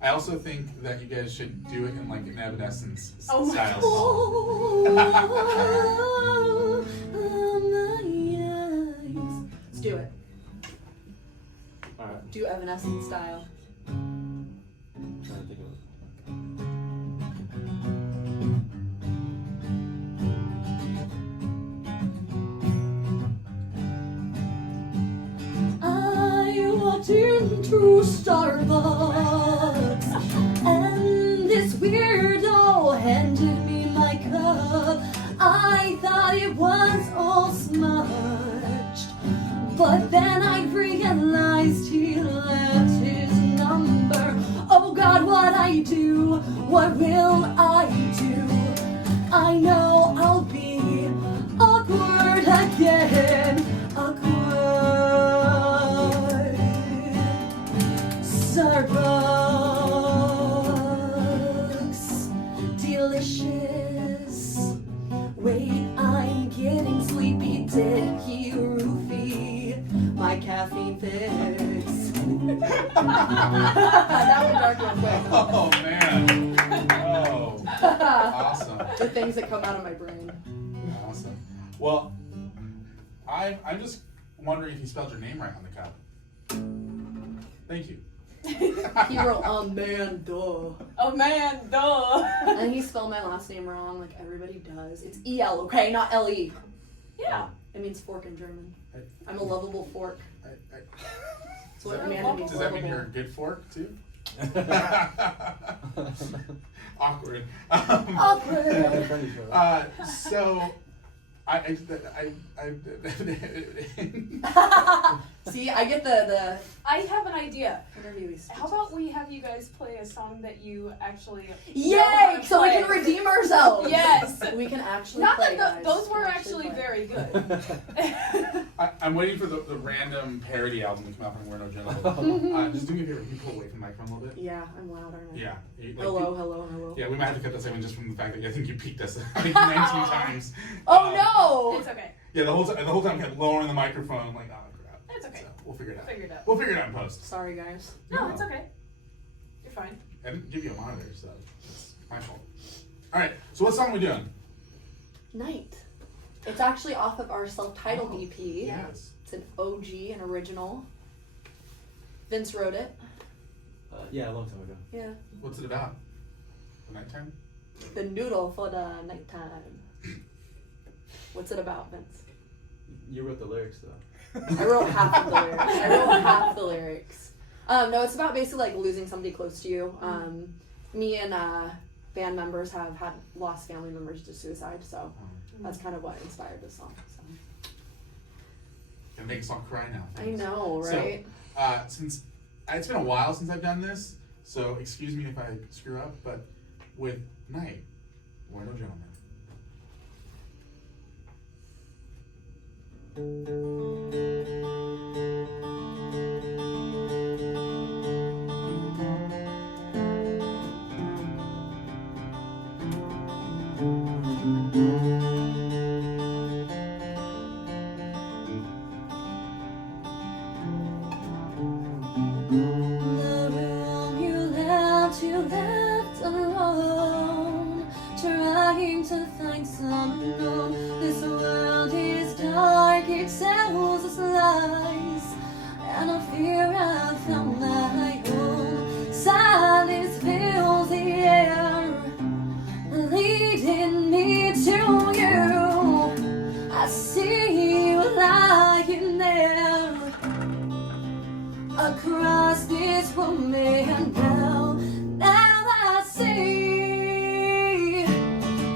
I also think that you guys should do it in an Evanescence Oh my style song. Let's do it. Alright. Do Evanescence style. Trying to think of it. I walked into Starbucks and this weirdo handed me my cup. I thought it was all smudged, but then I realized he left his number. Oh God, what I do? What will I do? I know I'll be awkward again. Awkward. Starbucks. Delicious. Wait, I'm getting sleepy. Did he roofie my caffeine fix? That went dark real quick. Oh man. Oh. Awesome. The things that come out of my brain. Awesome. Well, I'm just wondering if you spelled your name right on the cup. Thank you. He wrote Amanda. Oh man, duh. And he spelled my last name wrong, like everybody does. It's E-L, okay, not L-E. Yeah. It means fork in German. I'm a lovable fork. I- That's what Does Amanda means, Does that mean lovable. you're a good fork too? Awkward. Awkward. So, I See, I get the I have an idea. interviewees. How about we have you guys play a song that you actually know how Yay! to So we play? can redeem ourselves. Yes. We can actually Not play, that guys. those We were can actually play. very good. I'm waiting for the random parody album to come out from We're No Gentlemen. Just do me a favor, can you pull away from the microphone a little bit? Yeah, I'm loud, aren't I? Yeah. Like, Hello. Yeah, we might have to cut that segment just from the fact that I think you peaked us like 19 times. Oh no! It's okay. Yeah, the whole time we kept lowering the microphone. I'm like, oh crap. It's okay. So we'll figure it out. Figure it out. We'll figure it out in post. Sorry, guys. No, it's okay. You're fine. I didn't give you a monitor, so it's my fault. All right. So what song are we doing? Night. It's actually off of our self-titled Oh, EP. Yes. It's an OG, an original. Vince wrote it. Yeah, a long time ago. Yeah. What's it about? The nighttime? The noodle for the nighttime. What's it about, Vince? You wrote the lyrics though. I wrote half of the lyrics. No, it's about basically like losing somebody close to you. Me and band members have had lost family members to suicide, so that's kind of what inspired this song. So. Gonna make us all cry now. I thanks. know, right? So, since it's been a while since I've done this, so excuse me if I screw up, but with Night, We're No Gentlemen. The room you left alone, trying to find someone. This world is dark, it tells us lies, and I fear I found my own. Silence fills the air, leading me to you. I see you lying there across this room, and now I see.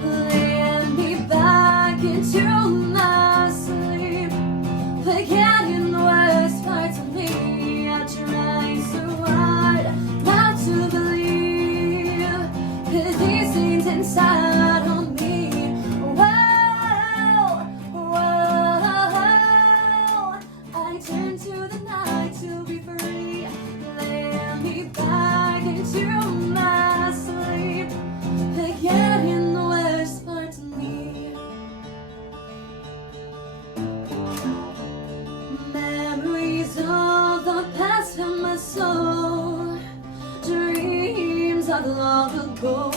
Let me back into my sleep, forgetting the worst parts of me. I try so hard not to believe that these things inside of me. I turn to the night to be free. Let me back into my sleep, forgetting the worst parts of me. Memories of the past in my soul, dreams of long ago.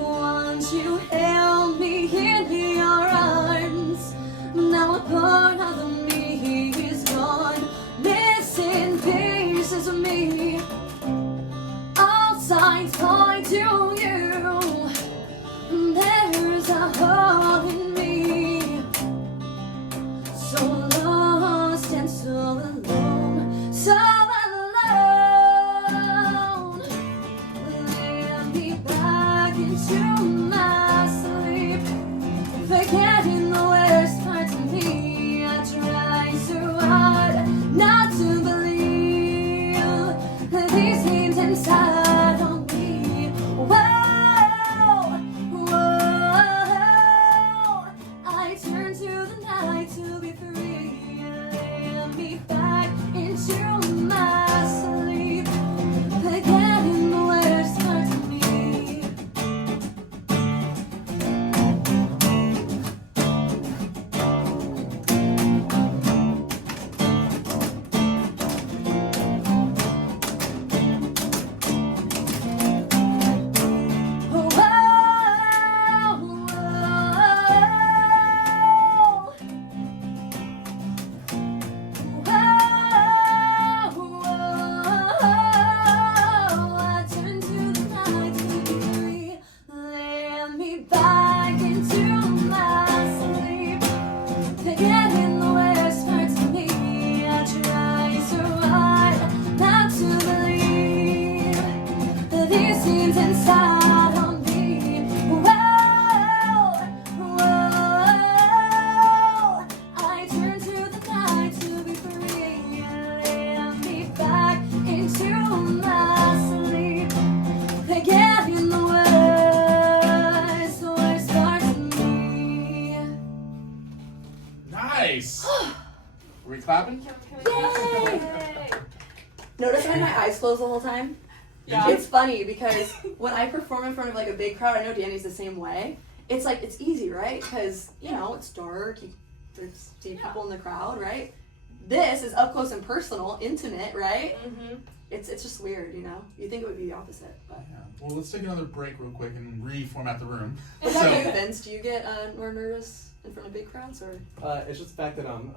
Once you held me in your arms, now a part of me is gone, missing pieces of me. All signs point to you. There's a hole in me, so lost and so alone, so alone. Let me back into my sleep, Are we clapping? Yay! Notice I had my eyes closed the whole time? Yeah. It's funny because when I perform in front of like a big crowd, I know Danny's the same way. It's like, it's easy, right? Because, you know, it's dark, there's deep people in the crowd, right? This is up close and personal, intimate, right? Mm-hmm. It's just weird, you know? You think it would be the opposite, but. Yeah. Well, let's take another break real quick and reformat the room. What about you, Vince? Do you get more nervous in front of big crowds, or? It's just the fact that I'm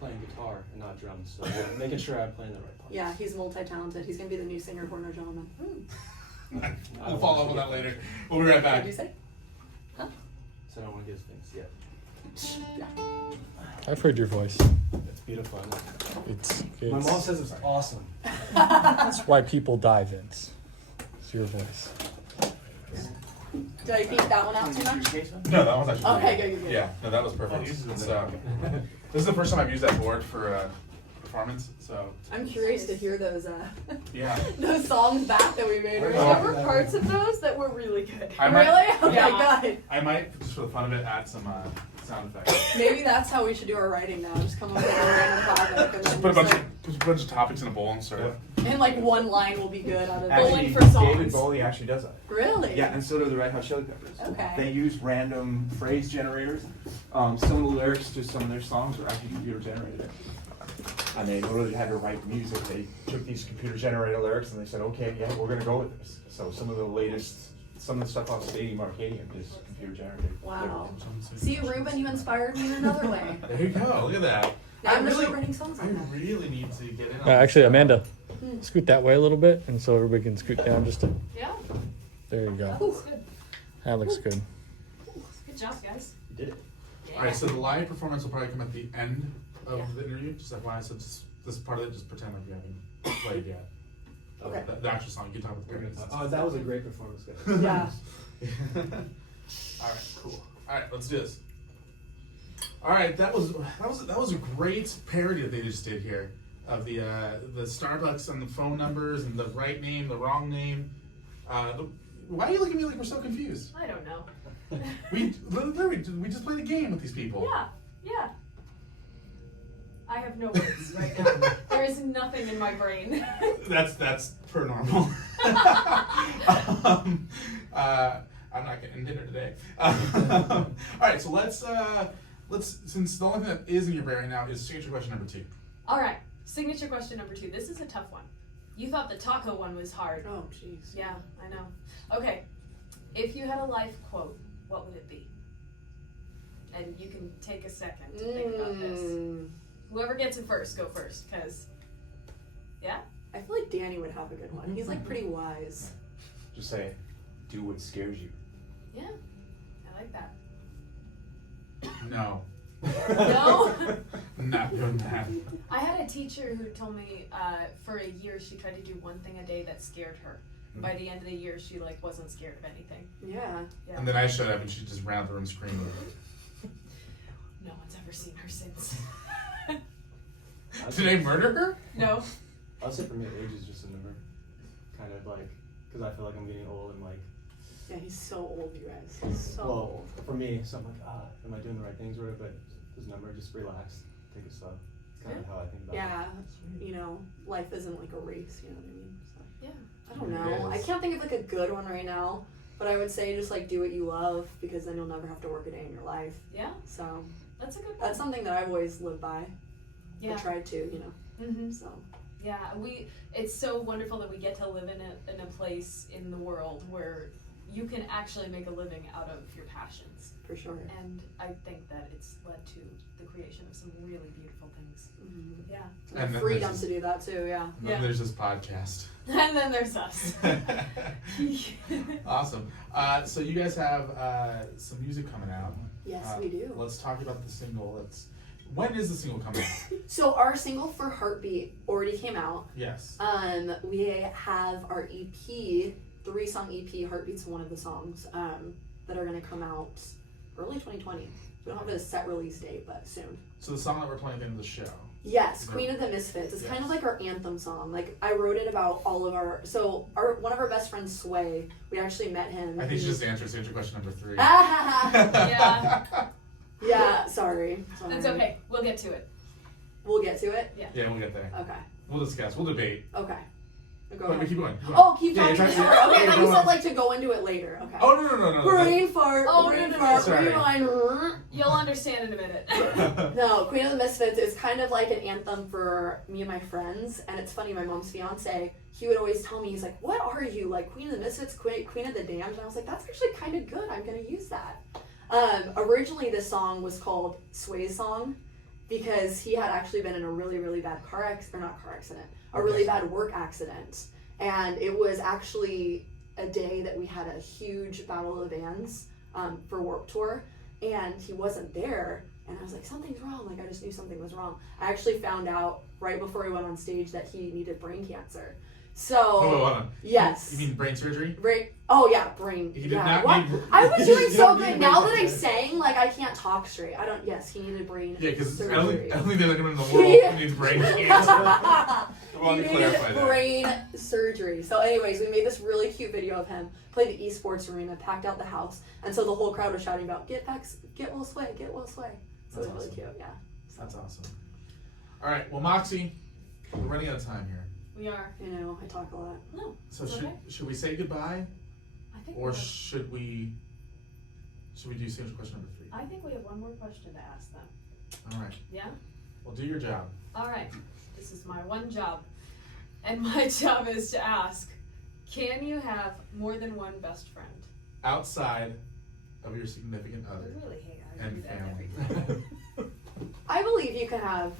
playing guitar and not drums, so making sure I'm playing the right parts. Yeah, he's multi-talented. He's gonna be the new singer for No Gentleman. We'll follow up with that later. We'll be right What back. did you say? So I don't want to get things yet. Yeah. I've heard your voice. It's beautiful. I love it. It's My mom says it's awesome. That's why people die, Vince. It's your voice. Did I beat that one out too much? No, that was actually Okay, good. good. Yeah, no, that was perfect. So, this is the first time I've used that board for performance, so I'm curious to hear those yeah. those songs back that we made. Right? Oh. There were parts of those that were really good. I might, Really? Okay, Yeah. good. I might, just for the fun of it, add some sound effects. Maybe that's how we should do our writing now. Just come up with a random topic and Just then put a bunch just, of put a bunch of topics in a bowl and sort of. and like one line will be good out of Bowling it. for songs. David Bowie actually does that. Really? Yeah, and so do the Red Hot Chili Peppers. Okay. They use random phrase generators. Some of the lyrics to some of their songs are actually computer generated. And they literally had to write music. They took these computer generated lyrics and they said, okay, yeah, we're gonna go with this. So some of the stuff off Stadium Arcadium is computer generated. Wow. See, Ruben, you inspired me in another way. There you go. Look at that. Now I I'm gonna really, start writing songs I like that. really need to get in on Actually, this. Amanda, scoot that way a little bit, and so everybody can scoot down just a. Yeah, There you go. that's good. That looks good. Good job, guys. You did it. All right, so the live performance will probably come at the end of the interview. Just FYI, so just this part of it, just pretend like you haven't played yet. Okay. The actual song, you can talk about the lyrics. Oh, that was a great performance, guys. Yeah. All right, cool. All right, let's do this. All right, that was a great parody that they just did here of the Starbucks and the phone numbers and the right name, the wrong name. Why are you looking at me like we're so confused? I don't know. We just played a game with these people. Yeah. I have no words right now. There is nothing in my brain. That's per normal. I'm not getting dinner today. All right, so let's since the only thing that is in your brain right now is signature question number 2. All right, signature question number 2. This is a tough one. You thought the taco one was hard. Oh, jeez. Yeah, I know. Okay, if you had a life quote, what would it be? And you can take a second to think about this. Whoever gets it first, go first, because, yeah? I feel like Danny would have a good one. He's like pretty wise. Just say, do what scares you. Yeah, I like that. No. No? Not doing that. I had a teacher who told me for a year she tried to do one thing a day that scared her. By the end of the year, she like wasn't scared of anything. Yeah. Yeah. And then I showed up and she just ran out the room screaming. No one's ever seen her since. Did I murder her? No. I'll say for me, age is just a number. Kind of like, because I feel like I'm getting old and like, Yeah, he's so old, you guys. He's so well, old. for me, so I'm like, am I doing the right things or whatever? But this number, just relax, take it slow. It's kind of how I think about it. Yeah, you know, life isn't like a race, you know what I mean? So, Yeah. I don't know. I can't think of like a good one right now, but I would say just like do what you love because then you'll never have to work a day in your life. Yeah, So that's a good one. that's something that I've always lived by. Yeah. I tried to, you know. Mm-hmm. So Yeah, it's so wonderful that we get to live in a place in the world where you can actually make a living out of your passions. for sure. And I think that it's led to the creation of some really beautiful things. Mm-hmm. Yeah. And And then freedom there's to do that too. Yeah. And then there's this podcast. And then there's us. Awesome. So you guys have some music coming out. Yes, we do. Let's talk about the single. When is the single coming out? So our single for Heartbeat already came out. Yes. We have our EP, 3-song EP. Heartbeat's one of the songs that are gonna come out early 2020. We don't have a set release date, but soon. So the song that we're playing at the end of the show. Yes, Queen of the Misfits. It's kind of like our anthem song. Like I wrote it about all of one of our best friends, Sway. We actually met him. I think she just answered question number 3. Yeah. Yeah, sorry. That's okay. We'll get to it. We'll get to it. Yeah, we'll get there. Okay. We'll discuss. We'll debate. Okay. Go Wait, ahead. keep going. Oh, keep Yeah, talking you're the trying- story. Okay, yeah, then you go said on. like to go into it later. Okay. Oh no. Brain fart. Oh, brain no. fart. Sorry. Rewind. You'll understand in a minute. No, Queen of the Misfits is kind of like an anthem for me and my friends. And it's funny, my mom's fiance, he would always tell me, he's like, what are you? Like Queen of the Misfits, Queen of the Damned? And I was like, that's actually kind of good. I'm going to use that. Originally, this song was called Sway's Song because he had actually been in a really, really bad a really bad work accident. And it was actually a day that we had a huge battle of the bands for Warped Tour. And he wasn't there. And I was like, something's wrong. Like, I just knew something was wrong. I actually found out right before he went on stage that he needed brain cancer. So, Hold on. yes. You mean brain surgery? Brain. Oh yeah, brain. He did yeah. not What? need. I was You doing so don't good. need Now brain that I'm surgery. saying, like, I can't talk straight. I don't. Yes, he needed brain. Yeah, because I surgery. don't think there's anyone in the world who needs brain cancer. I want He to clarify needed that. brain surgery. So, anyways, we made this really cute video of him play the esports arena, packed out the house, and so the whole crowd was shouting about get Will Sway, get Will Sway. So it was really cute. Yeah. That's awesome. All right, well, Moxie, we're running out of time here. We are. You know, I talk a lot. No. So It's okay. should we say goodbye, I think or we have, should we do sandwich question number 3? I think we have one more question to ask them. All right. Yeah? Well, do your job. All right. This is my one job. And my job is to ask, can you have more than one best friend? Outside of your significant I other really hate how you and do that every family. time. I believe you can have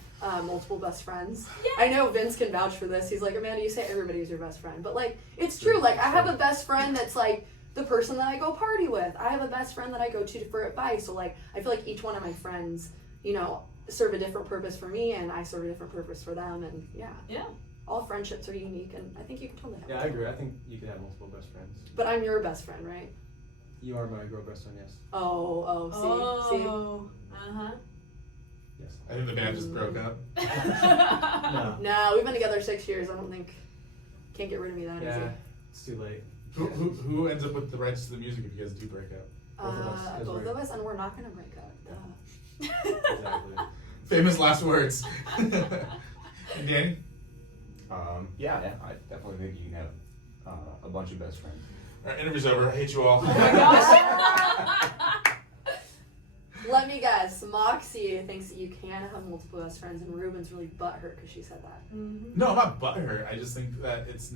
multiple best friends. Yeah. I know Vince can vouch for this. He's like, Amanda, you say everybody is your best friend. But, like, it's true. Like, I have a best friend that's, like, the person that I go party with. I have a best friend that I go to for advice. So, like, I feel like each one of my friends, you know, serve a different purpose for me, and I serve a different purpose for them. And, yeah. Yeah. All friendships are unique, and I think you can totally have Yeah, I that. agree. I think you can have multiple best friends. But I'm your best friend, right? You are my girl best friend, yes. See? Uh-huh. Yes. I think the band just broke up. No. No, we've been together 6 years. I don't think, can't get rid of me that Yeah, easy. it's too late. Who ends up with the rights to the music if you guys do break up? Both of us, 'cause Both we're- of us, and we're not gonna break up. Duh. Exactly. Famous last words. And Danny? Yeah, I definitely think you can have a bunch of best friends. All right, interview's over. I hate you all. Oh my gosh. Let me guess. Moxie thinks that you can have multiple best friends, and Ruben's really butthurt because she said that. Mhm. No, I'm not butthurt. I just think that it's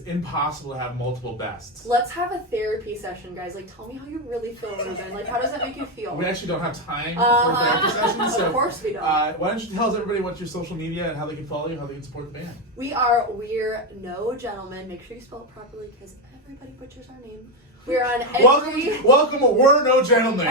impossible to have multiple bests. Let's have a therapy session, guys. Like, tell me how you really feel, Ruben. Like, how does that make you feel? We actually don't have time for Uh-huh. therapy sessions, so Of course we don't. why don't you tell everybody what's your social media and how they can follow you, how they can support the band? We're no gentlemen. Make sure you spell it properly because everybody butchers our name. We're on every. Welcome, we're no gentlemen.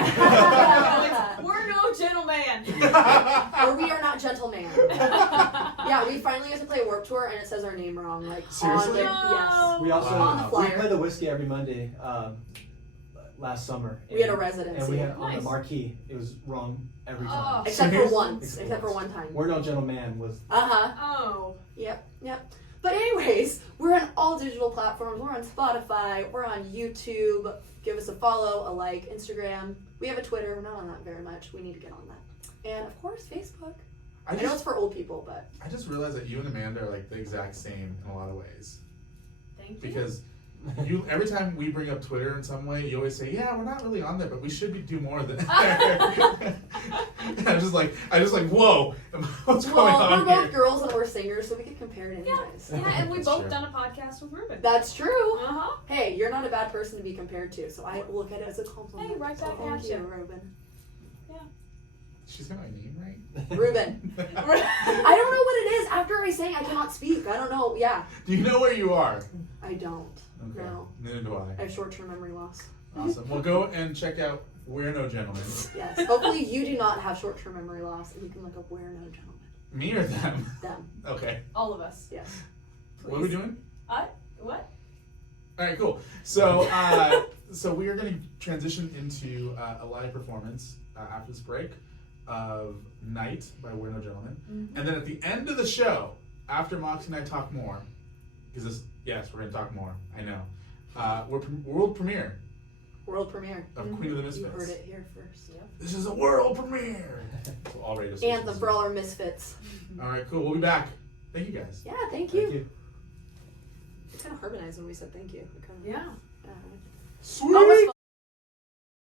We're no gentleman. Or we are not gentlemen. Yeah, we finally have to play Warped Tour and it says our name wrong. Like Seriously? yes. We also On the we flyer. play the whiskey every Monday. Last summer. We had a And residency. we had on Nice. the marquee. It was wrong every Oh. time. Except for Seriously? once. Except for one time. We're no gentleman was. Uh-huh. Oh. Yep. But anyways, we're on all digital platforms. We're on Spotify. We're on YouTube. Give us a follow, a like, Instagram. We have a Twitter. We're not on that very much. We need to get on that. And of course, Facebook. I know it's for old people, but I just realized that you and Amanda are like the exact same in a lot of ways. Thank you. Because you, every time we bring up Twitter in some way, you always say, "Yeah, we're not really on there, but we should do more than." I just like, whoa, what's going well, on we're both here? girls and we're singers, so we could compare it Yeah. anyways. Yeah, and we've That's both true. done a podcast with Ruben. That's true. Uh-huh. Hey, you're not a bad person to be compared to, so I look at it as a compliment. Hey, right back Thank at you, you. Ruben. She's got my name right. Ruben. I don't know what it is. After I sang, I cannot speak. I don't know. Yeah, Do you know where you are? I don't. Okay. No. Neither do I I. have short-term memory loss. Awesome. Well, go and check out We're No Gentlemen. Yes. Hopefully you do not have short-term memory loss, and you can look up "We're No Gentlemen." Me or them? Them. Okay. All of us. Yes. What are we doing? What? All right, cool. So, so we are going to transition into a live performance after this break of "Night" by We're No Gentlemen, Mm-hmm. and then at the end of the show, after Moxie and I talk more, because this, yes, we're going to talk more. I know. World premiere World premiere. of Queen of the You Misfits. heard it here first. Yep. This is a world premiere. So all radio stations. Anthem for all our misfits. All right, cool. We'll be back. Thank you guys. Yeah, thank you. It's kind of harmonized when we said thank you. Yeah. Sweet.